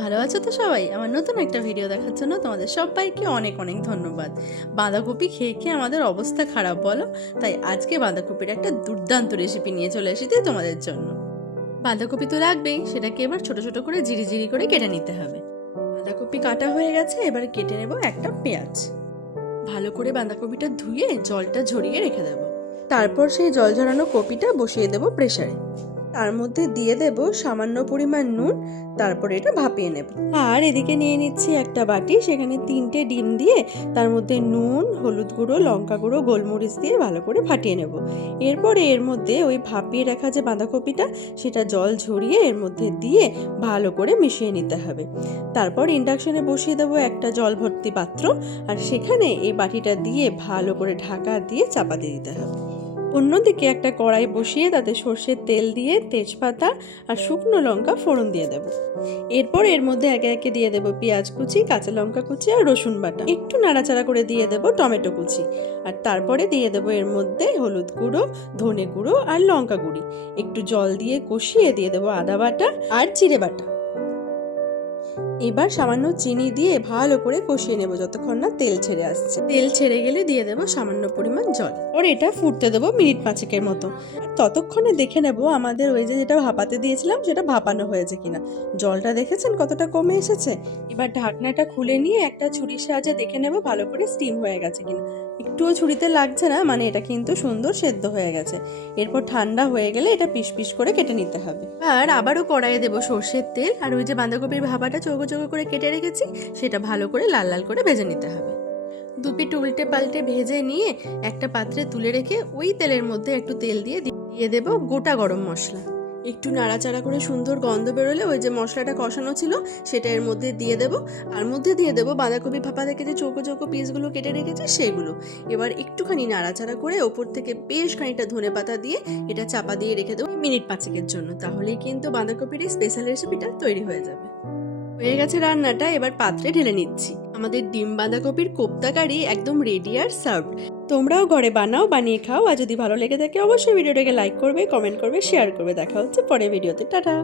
ভালো আছো তো সবাই? আমার নতুন একটা ভিডিও দেখার জন্য তোমাদের সবাইকে অনেক অনেক ধন্যবাদ। বাঁধাকপি খেয়ে খেয়ে আমাদের অবস্থা খারাপ বলো, তাই আজকে বাঁধাকপির একটা দুর্দান্ত রেসিপি নিয়ে চলে এসেছি তোমাদের জন্য। বাঁধাকপি তো লাগবেই, সেটাকে এবার ছোট ছোট করে জিরি জিরি করে কেটে নিতে হবে। বাঁধাকপি কাটা হয়ে গেছে, এবার কেটে নেব একটা পেঁয়াজ। ভালো করে বাঁধাকপিটা ধুয়ে জলটা ঝরিয়ে রেখে দেবো। তারপর সেই জল ঝরানো কপিটা বসিয়ে দেবো প্রেসারে। তার মধ্যে দিয়ে দেব সামান্য পরিমাণ নুন, তারপর এটা ভাপিয়ে নেব। আর এদিকে নিয়ে নিচ্ছি একটা বাটি, সেখানে 3টে ডিম দিয়ে তার মধ্যে নুন, হলুদ গুঁড়ো, লঙ্কা গুঁড়ো, গোলমরিচ দিয়ে ভালো করে ফাটিয়ে নেব। এরপরে এর মধ্যে ওই ভাপিয়ে রাখা যে বাঁধাকপিটা, সেটা জল ঝরিয়ে এর মধ্যে দিয়ে ভালো করে মিশিয়ে নিতে হবে। তারপর ইন্ডাকশনে বসিয়ে দেবো একটা জল ভর্তি পাত্র, আর সেখানে এই বাটিটা দিয়ে ভালো করে ঢাকা দিয়ে চাপা দিয়ে দিতে হবে। অন্যদিকে একটা কড়াই বসিয়ে তাতে সর্ষের তেল দিয়ে তেজপাতা আর শুকনো লঙ্কা ফোড়ন দিয়ে দেব। এরপর এর মধ্যে একে একে দিয়ে দেব পেঁয়াজ কুচি, কাঁচা লঙ্কা কুচি আর রসুন বাটা। একটু নাড়াচাড়া করে দিয়ে দেব টমেটো কুচি, আর তারপরে দিয়ে দেব এর মধ্যে হলুদ গুঁড়ো, ধনে গুঁড়ো আর লঙ্কা গুঁড়ি। একটু জল দিয়ে কষিয়ে দিয়ে দেব আদা বাটা আর জিরে বাটা। এবার সামান্য চিনি দিয়ে ভালো করে কষিয়ে নেব যতক্ষণ না তেল ছেড়ে আসছে। তেল ছেড়ে গেলে দিয়ে দেব সামান্য পরিমাণ জল, আর এটা ফুটতে দেবো মিনিট 5 মতো। আর ততক্ষণে দেখে নেব আমাদের ওই যেটা ভাপাতে দিয়েছিলাম সেটা ভাপানো হয়েছে কিনা। জলটা দেখেছেন কতটা কমে এসেছে। এবার ঢাকনাটা খুলে নিয়ে একটা ছুরির সাহায্যে দেখে নেব ভালো করে স্টিম হয়ে গেছে কিনা। একটুও ছুরিতে লাগছে না, মানে এটা কিন্তু সুন্দর সেদ্ধ হয়ে গেছে। এরপর ঠান্ডা হয়ে গেলে এটা পিস পিস করে কেটে নিতে হবে। আর আবারও কড়াইয়ে দেবো সর্ষের তেল, আর ওই যে বাঁধাকপির ভাপাটা চৌকো চৌকো করে কেটে রেখেছি সেটা ভালো করে লাল লাল করে ভেজে নিতে হবে। দুপিট উল্টে পাল্টে ভেজে নিয়ে একটা পাত্রে তুলে রেখে ওই তেলের মধ্যে একটু তেল দিয়ে দেবো গোটা গরম মশলা। একটু নাড়াচাড়া করে সুন্দর গন্ধ বেরোলে ওই যে মশলাটা কষানো ছিল সেটা এর মধ্যে দিয়ে দেব। আর মধ্যে দিয়ে দেবো বাঁধাকপি ভাপা থেকে যে চৌকো চৌকো পিসগুলো কেটে রেখেছি সেগুলো। এবার একটুখানি নাড়াচাড়া করে ওপর থেকে বেশ খানিকটা ধনেপাতা দিয়ে এটা চাপা দিয়ে রেখে দেবো মিনিট 5 জন্য। তাহলেই কিন্তু বাঁধাকপির এই স্পেশাল রেসিপিটা তৈরি হয়ে যাবে। হয়ে গেছে রান্নাটা, এবার পাত্রে ঢেলে নিচ্ছি। আমাদের ডিম বাঁধাকপির কোপ্তা কারি একদম রেডি আর সার্ভড। তোমরাও ঘরে বানাও, বানিয়ে খাও। আর যদি ভালো লেগে থাকে অবশ্যই ভিডিওটাকে লাইক করবে, কমেন্ট করবে, শেয়ার করবে। দেখা হচ্ছে পরের ভিডিওতে। টাটা।